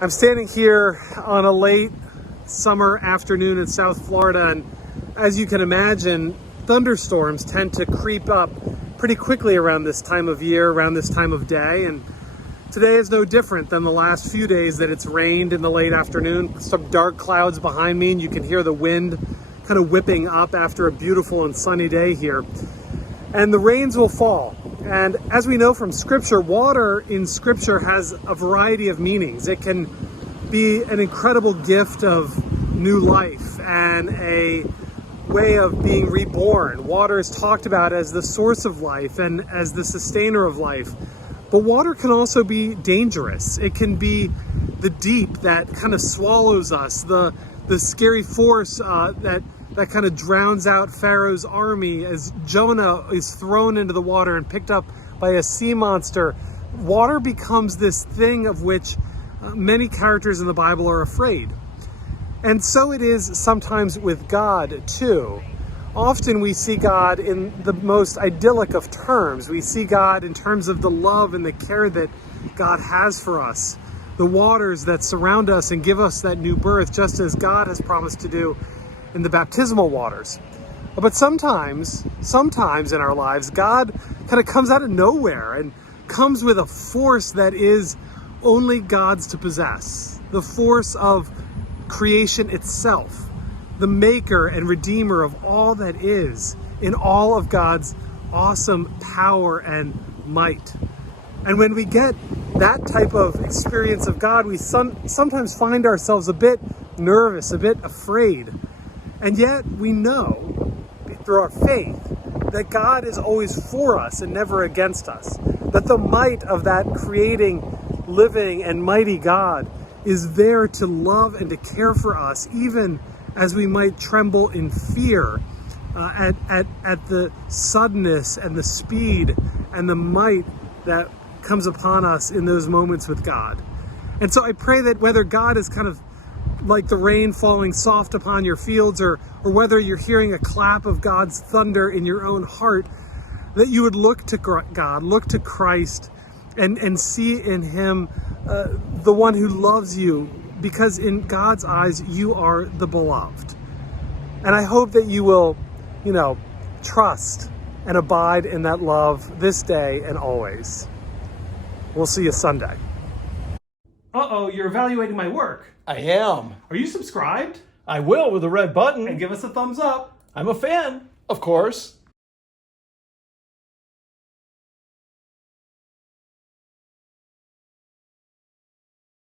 I'm standing here on a late summer afternoon in South Florida, and as you can imagine, thunderstorms tend to creep up pretty quickly around this time of year, around this time of day, and today is no different than the last few days that it's rained in the late afternoon. Some dark clouds behind me, and you can hear the wind kind of whipping up after a beautiful and sunny day here. And the rains will fall. And as we know from Scripture, water in Scripture has a variety of meanings. It can be an incredible gift of new life and a way of being reborn. Water is talked about as the source of life and as the sustainer of life. But water can also be dangerous. It can be the deep that kind of swallows us, the scary force that kind of drowns out Pharaoh's army as Jonah is thrown into the water and picked up by a sea monster. Water becomes this thing of which many characters in the Bible are afraid. And so it is sometimes with God too. Often we see God in the most idyllic of terms. We see God in terms of the love and the care that God has for us, the waters that surround us and give us that new birth, just as God has promised to do in the baptismal waters. But sometimes in our lives, God kind of comes out of nowhere and comes with a force that is only God's to possess. The force of creation itself, the maker and redeemer of all that is, in all of God's awesome power and might. And when we get that type of experience of God, we sometimes find ourselves a bit nervous, a bit afraid. And yet we know through our faith that God is always for us and never against us. That the might of that creating, living, and mighty God is there to love and to care for us, even as we might tremble in fear at the suddenness and the speed and the might that comes upon us in those moments with God. And so I pray that whether God is kind of like the rain falling soft upon your fields, or whether you're hearing a clap of God's thunder in your own heart, that you would look to God, look to Christ, and see in Him the one who loves you, because in God's eyes, you are the beloved. And I hope that you will, trust and abide in that love this day and always. We'll see you Sunday. Uh-oh, you're evaluating my work. I am. Are you subscribed? I will, with the red button. And give us a thumbs up. I'm a fan, of course.